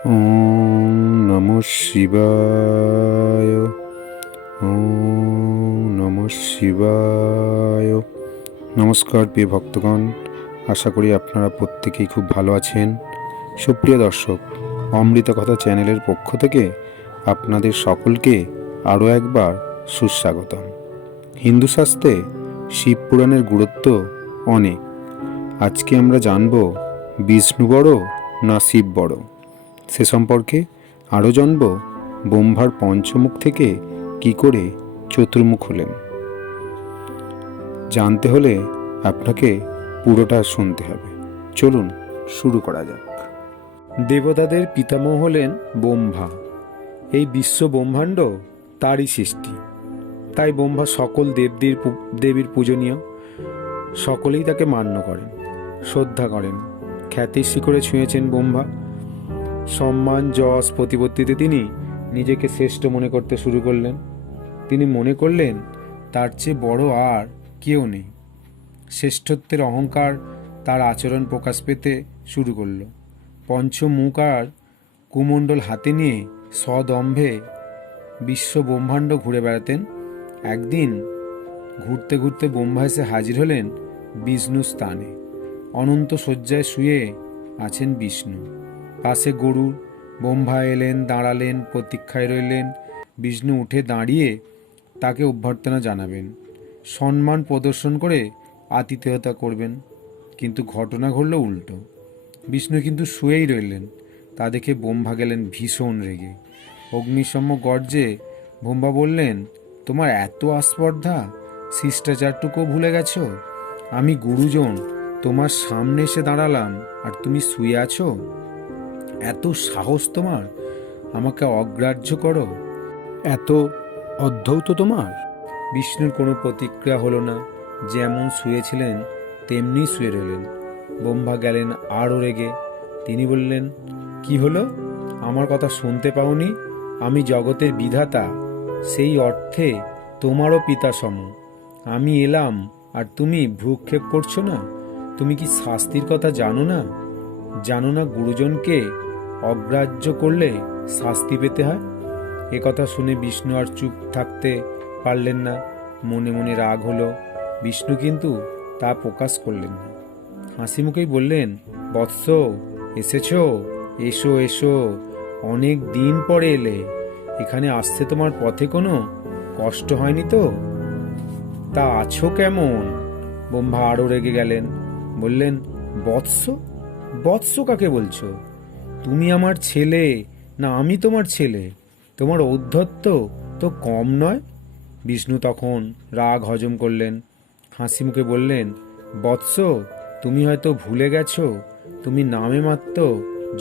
ওম নমঃ শিবায়। ওম নমঃ শিবায়। নমস্কার প্রিয় ভক্তগণ, আশা করি আপনারা প্রত্যেকেই খুব ভালো আছেন। সুপ্রিয় দর্শক, অমৃত কথা চ্যানেলের পক্ষ থেকে আপনাদের সকলকে আরও একবার সুস্বাগতম। হিন্দু শাস্ত্রে শিব পুরাণের গুরুত্ব অনেক। আজকে আমরা জানব বিষ্ণু বড় না শিব বড়, সে সম্পর্কে আরও জানব ব্রহ্মার পঞ্চমুখ থেকে কি করে চতুর্মুখ হলেন। জানতে হলে আপনাকে পুরোটা শুনতে হবে। চলুন শুরু করা যাক। দেবতাদের পিতামহ হলেন ব্রহ্মা। এই বিশ্ব ব্রহ্মাণ্ড তারই সৃষ্টি, তাই ব্রহ্মা সকল দেবীর পূজনীয়। সকলেই তাকে মান্য করেন, শ্রদ্ধা করেন। খ্যাতির শিখরে ছুঁয়েছেন ব্রহ্মা। সম্মান, যশ, প্রতিপত্তিতে তিনি নিজেকে শ্রেষ্ঠ মনে করতে শুরু করলেন। তিনি মনে করলেন তার চেয়ে বড় আর কেউ নেই। শ্রেষ্ঠত্বের অহংকার তার আচরণ প্রকাশ পেতে শুরু করল। পঞ্চমুখ আর কুমণ্ডল হাতে নিয়ে সদম্ভে বিশ্ব ব্রহ্মাণ্ড ঘুরে বেড়াতেন। একদিন ঘুরতে ঘুরতে ব্রহ্মা এসে হাজির হলেন বিষ্ণু স্থানে। অনন্ত শয্যায় শুয়ে আছেন বিষ্ণু, পাশে গরুর। ব্রহ্মা এলেন, দাঁড়ালেন, প্রতীক্ষায় রইলেন। বিষ্ণু উঠে দাঁড়িয়ে তাকে অভ্যর্থনা জানাবেন, সম্মান প্রদর্শন করে আতিথেয়তা করবেন। কিন্তু ঘটনা ঘটল উল্টো। বিষ্ণু কিন্তু শুয়েই রইলেন। তা দেখে ব্রহ্মা গেলেন ভীষণ রেগে। অগ্নিসম গর্জে ব্রহ্মা বললেন, তোমার এত আস্পর্ধা, শিষ্টাচারটুকু ভুলে গেছ? আমি গুরুজন, তোমার সামনে এসে দাঁড়ালাম আর তুমি শুয়ে আছো? এত সাহস তোমার, আমাকে অগ্রাহ্য করো? এত অধ্যৌত তোমার? বিষ্ণুর কোনো প্রতিক্রিয়া হলো না। যেমন শুয়েছিলেন তেমনি শুয়ে রইলেন। ব্রহ্মা গেলেন আরও রেগে। তিনি বললেন, কি হলো? আমার কথা শুনতে পাওনি? আমি জগতের বিধাতা, সেই অর্থে তোমারও পিতা সম। আমি এলাম আর তুমি ভ্রুক্ষেপ করছো না? তুমি কি শাস্তির কথা জানো না? জানো না গুরুজনকে অগ্রাহ্য করলে শাস্তি পেতে হয়? এ কথা শুনে বিষ্ণু আর চুপ থাকতে পারলেন না। মনে মনে রাগ হলো। বিষ্ণু কিন্তু তা প্রকাশ করলেন না। হাসি মুখেই বললেন, বৎস, এসেছো? এসো এসো, অনেক দিন পরে এলে। এখানে আসতে তোমার পথে কোনো কষ্ট হয়নি তো? তা আছো কেমন? ব্রহ্মা আরও রেগে গেলেন। বললেন, বৎস? বৎস কাকে বলছো? তুমি আমার ছেলে না আমি তোমার ছেলে? তোমার ঔদ্ধত্য তো কম নয়। বিষ্ণু তখন রাগ হজম করলেন। হাসি মুখে বললেন, বৎস, তুমি হয়তো ভুলে গেছো, তুমি নামে মাত্র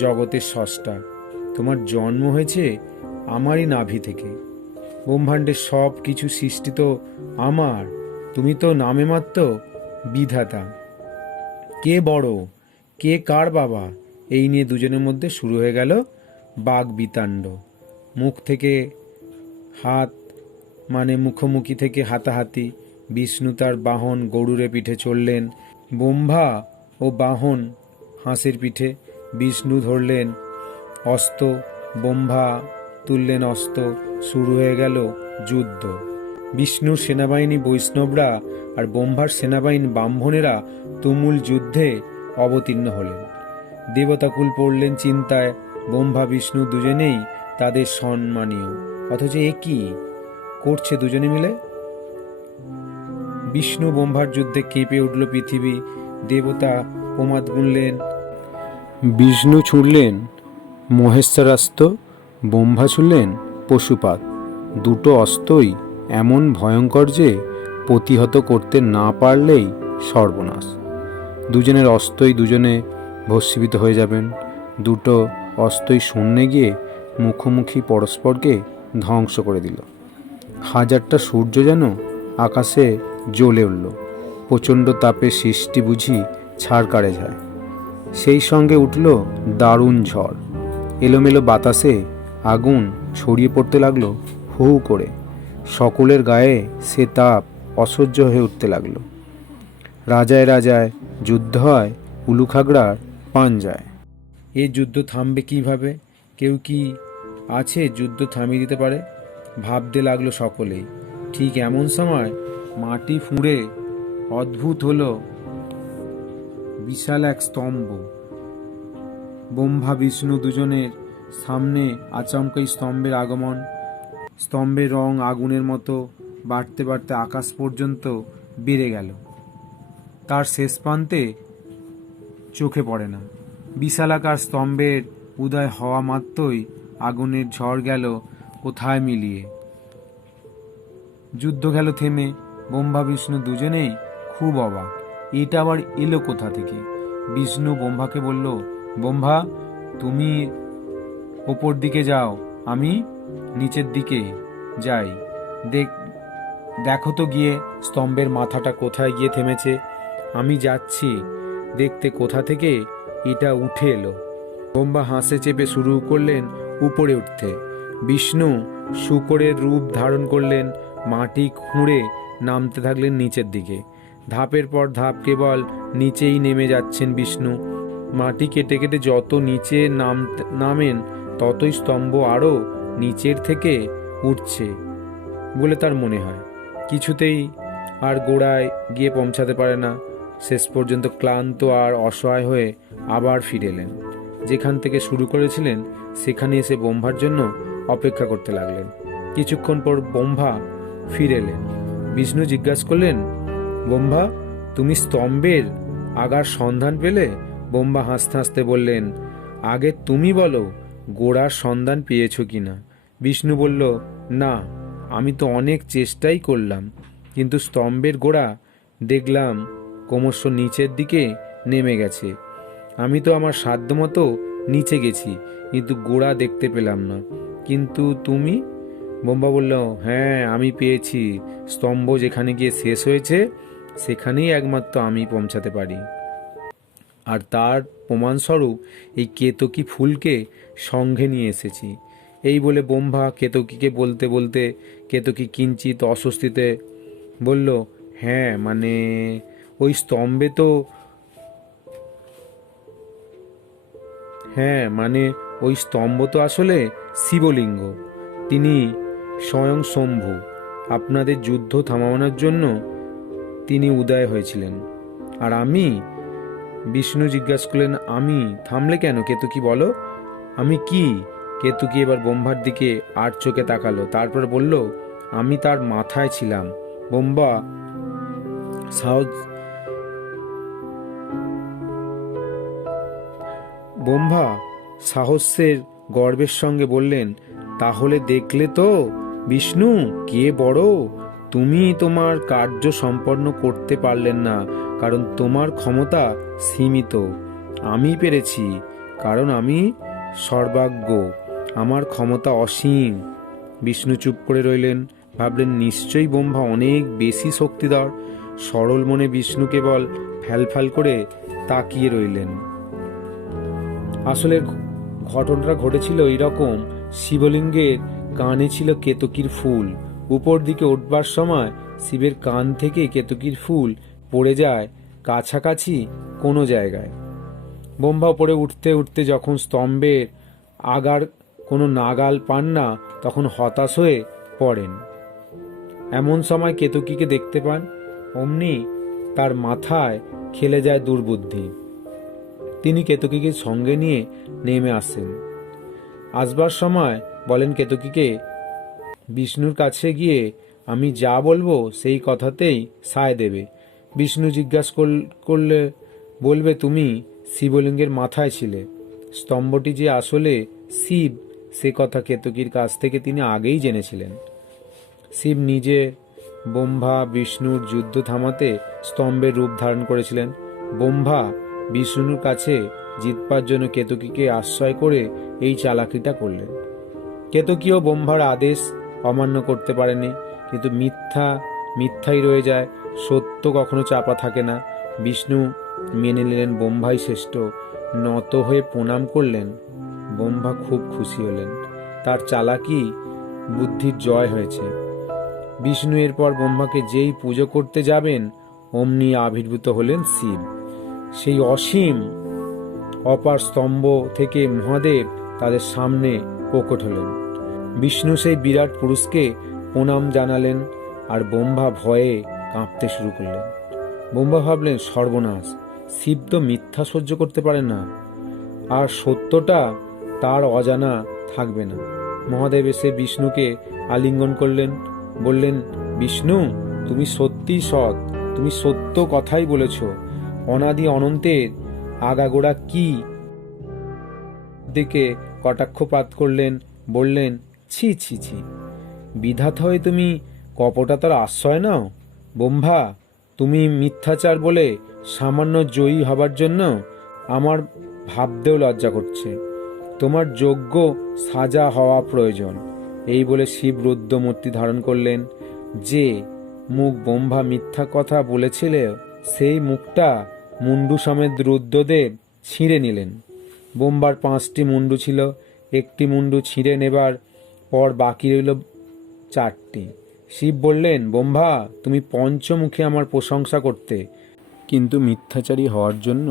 জগতের স্রষ্টা। তোমার জন্ম হয়েছে আমারই নাভি থেকে। ব্রহ্মাণ্ডের সব কিছু সৃষ্টি তো আমার, তুমি তো নামে মাত্র বিধাতা। কে বড়, কে কার বাবা, এই নিয়ে দুজনের মধ্যে শুরু হয়ে গেল বাগ বিতাণ্ড। মুখ থেকে হাত, মানে মুখোমুখি থেকে হাতাহাতি। বিষ্ণু তার বাহন গরুরে পিঠে চড়লেন, ব্রহ্মা ও বাহন হাঁসের পিঠে। বিষ্ণু ধরলেন অস্ত্র, ব্রহ্মা তুললেন অস্ত্র। শুরু হয়ে গেল যুদ্ধ। বিষ্ণুর সেনাবাহিনী বৈষ্ণবরা আর ব্রহ্মার সেনাবাহিনী ব্রাহ্মণেরা তুমুল যুদ্ধে অবতীর্ণ হলেন। দেবতাকুল পড়লেন চিন্তায়। ব্রহ্মা বিষ্ণু দুজনেই তাদের সম্মানীয়, অথচ এ কি করছে দুজনে মিলে? বিষ্ণু ব্রহ্মার যুদ্ধে কেঁপে উঠল পৃথিবী। দেবতা প্রমাদ গুনলেন। বিষ্ণু ছুঁড়লেন মহেশ্বরাস্ত্র, ব্রহ্মা ছুঁড়লেন পশুপাত। দুটো অস্ত্রই এমন ভয়ঙ্কর যে প্রতিহত করতে না পারলেই সর্বনাশ। দুজনের অস্ত্রই দুজনে ভস্মীভূত হয়ে যাবেন। দুটো অস্ত্রই শূন্যে গিয়ে মুখোমুখি পরস্পরকে ধ্বংস করে দিল। হাজারটা সূর্য যেন আকাশে জ্বলে উঠল। প্রচণ্ড তাপে সৃষ্টি বুঝি ছাড়কাড়ে যায়। সেই সঙ্গে উঠল দারুণ ঝড়। এলোমেলো বাতাসে আগুন ছড়িয়ে পড়তে লাগলো হু হু করে। সকলের গায়ে সে তাপ অসহ্য হয়ে উঠতে লাগলো। রাজায় রাজায় যুদ্ধ হয় উলুখাগড়ার পাঞ্জায়। এই যুদ্ধ থামবে কিভাবে? কেউ কি আছে যুদ্ধ থামিয়ে দিতে পারে? ভাবতে লাগলো সকলেই। ঠিক এমন সময় মাটি ফুঁড়ে অদ্ভুত হলো বিশাল এক স্তম্ভ। ব্রহ্মা বিষ্ণু দুজনের সামনে আচমকাই স্তম্ভের আগমন। স্তম্ভের রং আগুনের মতো বাড়তে বাড়তে আকাশ পর্যন্ত বেড়ে গেল। তার শেষ প্রান্তে চোখে পড়ে না। বিশালাকার স্তম্ভের উদয় হওয়া মাত্রই আগুনের ঝড় গেল কোথায় মিলিয়ে। যুদ্ধ গেল থেমে। ব্রহ্মা বিষ্ণু দুজনেই খুব অবাক, এটা আবার এলো কোথা থেকে। বিষ্ণু ব্রহ্মাকে বলল, ব্রহ্মা, তুমি ওপর দিকে যাও, আমি নিচের দিকে যাই। দেখো তো গিয়ে স্তম্ভের মাথাটা কোথায় গিয়ে থেমেছে। আমি যাচ্ছি দেখতে কোথা থেকে এটা উঠে এলো। ব্রহ্মা হাসে চেপে শুরু করলেন উপরে উঠতে। বিষ্ণু শূকরের রূপ ধারণ করলেন, মাটি খুঁড়ে নামতে থাকলেন নিচের দিকে। ধাপের পর ধাপ কেবল নিচেই নেমে যাচ্ছেন বিষ্ণু। মাটি কেটে কেটে যত নিচে নামেন ততই স্তম্ভ আরও নিচের থেকে উঠছে বলে তার মনে হয়। কিছুতেই আর গোড়ায় গিয়ে পৌঁছাতে পারে না। শেষ পর্যন্ত ক্লান্ত আর অসহায় হয়ে আবার ফিরে এলেন। যেখান থেকে শুরু করেছিলেন সেখানে এসে ব্রহ্মার জন্য অপেক্ষা করতে লাগলেন। কিছুক্ষণ পর ব্রহ্মা ফিরে এলেন। বিষ্ণু জিজ্ঞাসা করলেন, ব্রহ্মা, তুমি স্তম্ভের আগার সন্ধান পেলে? ব্রহ্মা হাসতে হাসতে বললেন, আগে তুমি বলো গোড়ার সন্ধান পেয়েছো কিনা। বিষ্ণু বলল, না, আমি তো অনেক চেষ্টাই করলাম, কিন্তু স্তম্ভের গোড়া দেখলাম ক্রমশ নিচের দিকে নেমে গেছে। আমি তো আমার সাধ্যমতো নিচে গেছি, কিন্তু গোড়া দেখতে পেলাম না। কিন্তু তুমি? ব্রহ্মা বলল, হ্যাঁ, আমি পেয়েছি। স্তম্ভ যেখানে গিয়ে শেষ হয়েছে সেখানেই একমাত্র আমি পৌঁছাতে পারি। আর তার প্রমাণস্বরূপ এই কেতকী ফুলকে সঙ্গে নিয়ে এসেছি। এই বলে ব্রহ্মা কেতকীকে বলতে বলতে কেতকী কিঞ্চিত অস্বস্তিতে বলল, হ্যাঁ, মানে ওই স্তম্ভে তো ওই স্তম্ভ তো আসলে শিবলিঙ্গ। তিনি স্বয়ং শম্ভু। আপনাদের যুদ্ধ থামানোর জন্য তিনি উদয় হয়েছিলেন। আর আমি? বিষ্ণু জিজ্ঞাসা করলেন, আমি থামলে কেন? কেতকী বলো, আমি কি? কেতকী এবার ব্রহ্মার দিকে আর চোখে তাকালো, তারপর বলল, আমি তার মাথায় ছিলাম। ব্রহ্মা সাহসের গর্বের সঙ্গে বললেন, তাহলে দেখলে তো বিষ্ণু কে বড়। তুমি তোমার কার্য সম্পন্ন করতে পারলেন না, কারণ তোমার ক্ষমতা সীমিত। আমি পেরেছি, কারণ আমি সর্বাজ্ঞ, আমার ক্ষমতা অসীম। বিষ্ণু চুপ করে রইলেন। ভাবলেন, নিশ্চয়ই ব্রহ্মা অনেক বেশি শক্তিধর। সরল মনে বিষ্ণু কেবল ফ্যালফ্যাল করে তাকিয়ে রইলেন। আসলে ঘটনাটা ঘটেছিল এইরকম। শিবলিঙ্গের কানে ছিল কেতকীর ফুল। উপর দিকে উঠবার সময় শিবের কান থেকে কেতকীর ফুল পড়ে যায় কাছাকাছি কোনো জায়গায়। ব্রহ্মা পড়ে উঠতে উঠতে যখন স্তম্ভের আগার কোনো নাগাল পান না, তখন হতাশ হয়ে পড়েন। এমন সময় কেতকীকে দেখতে পান। অমনি তার মাথায় খেলে যায় দুর্বুদ্ধি। তিনি কেতকীকে সঙ্গে নিয়ে নেমে আসেন। আসবার সময় বলেন কেতকীকে, বিষ্ণুর কাছে গিয়ে আমি যা বলবো সেই কথাতেই সায় দেবে। বিষ্ণু জিজ্ঞাসা করলে, বলবে তুমি শিবলিঙ্গের মাথায় ছিলে। স্তম্ভটি যে আসলে শিব সে কথা কেতকীর কাছ থেকে তিনি আগেই জেনেছিলেন। শিব নিজে ব্রহ্মা বিষ্ণুর যুদ্ধ থামাতে স্তম্ভের রূপ ধারণ করেছিলেন। ব্রহ্মা বিষ্ণুর কাছে জিতবার জন্য কেতকীকে আশ্রয় করে এই চালাকিটা করলেন। কেতকীও ব্রহ্মার আদেশ অমান্য করতে পারেনি, কিন্তু মিথ্যাই রয়ে যায়। সত্য কখনো চাপা থাকে না। বিষ্ণু মেনে নিলেন ব্রহ্মাই শ্রেষ্ঠ। নত হয়ে প্রণাম করলেন। ব্রহ্মা খুব খুশি হলেন, তার চালাকি বুদ্ধির জয় হয়েছে। বিষ্ণু এরপর ব্রহ্মাকে যেই পুজো করতে যাবেন, অমনি আবির্ভূত হলেন শিব। সেই অসীম অপার স্তম্ভ থেকে মহাদেব তাদের সামনে প্রকট হলেন। বিষ্ণু সেই বিরাট পুরুষকে প্রণাম জানালেন, আর ব্রহ্মা ভয়ে কাঁপতে শুরু করলেন। ব্রহ্মা ভাবলেন, সর্বনাশ, শিব তো মিথ্যা সহ্য করতে পারে না, আর সত্যটা তার অজানা থাকবে না। মহাদেব এসে বিষ্ণুকে আলিঙ্গন করলেন, বললেন, বিষ্ণু, তুমি সত্যিই সৎ, তুমি সত্য কথাই বলেছ। অনাদি অনন্তের আগাগোড়া কি দিকে কটাক্ষপাত করলেন, বললেন, ছি ছি ছি, বিধাতা হয়ে তুমি কপটতার আশ্রয় নাও? ব্রহ্মা, তুমি মিথ্যাচার বলে সামান্য জয়ী হবার জন্য আমার ভাবতেও লজ্জা করছে। তোমার যোগ্য সাজা হওয়া প্রয়োজন। এই বলে শিব রুদ্রমূর্তি ধারণ করলেন। যে মুখ ব্রহ্মা মিথ্যা কথা বলেছিল, সেই মুখটা মুন্ডু সমেত রুদ্রদেব ছিঁড়ে নিলেন। ব্রহ্মার 5টি মুন্ডু ছিল, একটি মুন্ডু ছিঁড়ে নেবার পর বাকি রইল 4টি। শিব বললেন, ব্রহ্মা, তুমি পঞ্চমুখে আমার প্রশংসা করতে, কিন্তু মিথ্যাচারী হওয়ার জন্য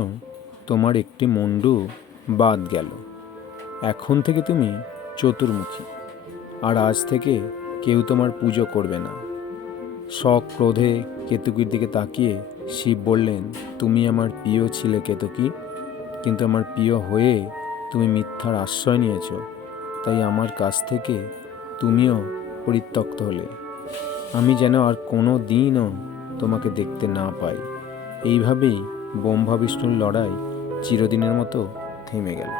তোমার একটি মুন্ডু বাদ গেল। এখন থেকে তুমি চতুর্মুখী, আর আজ থেকে কেউ তোমার পুজো করবে না। শখ ক্রোধে কেতকীর দিকে তাকিয়ে শিব বললেন, তুমি আমার প্রিয় ছিলে কেতকী, কিন্তু আমার প্রিয় হয়ে তুমি মিথ্যার আশ্রয় নিয়েছ, তাই আমার কাছ থেকে তুমিও পরিত্যক্ত হলে। আমি যেন আর কোনো দিনও তোমাকে দেখতে না পাই। এইভাবেই ব্রহ্মা বিষ্ণুর লড়াই চিরদিনের মতো থেমে গেল।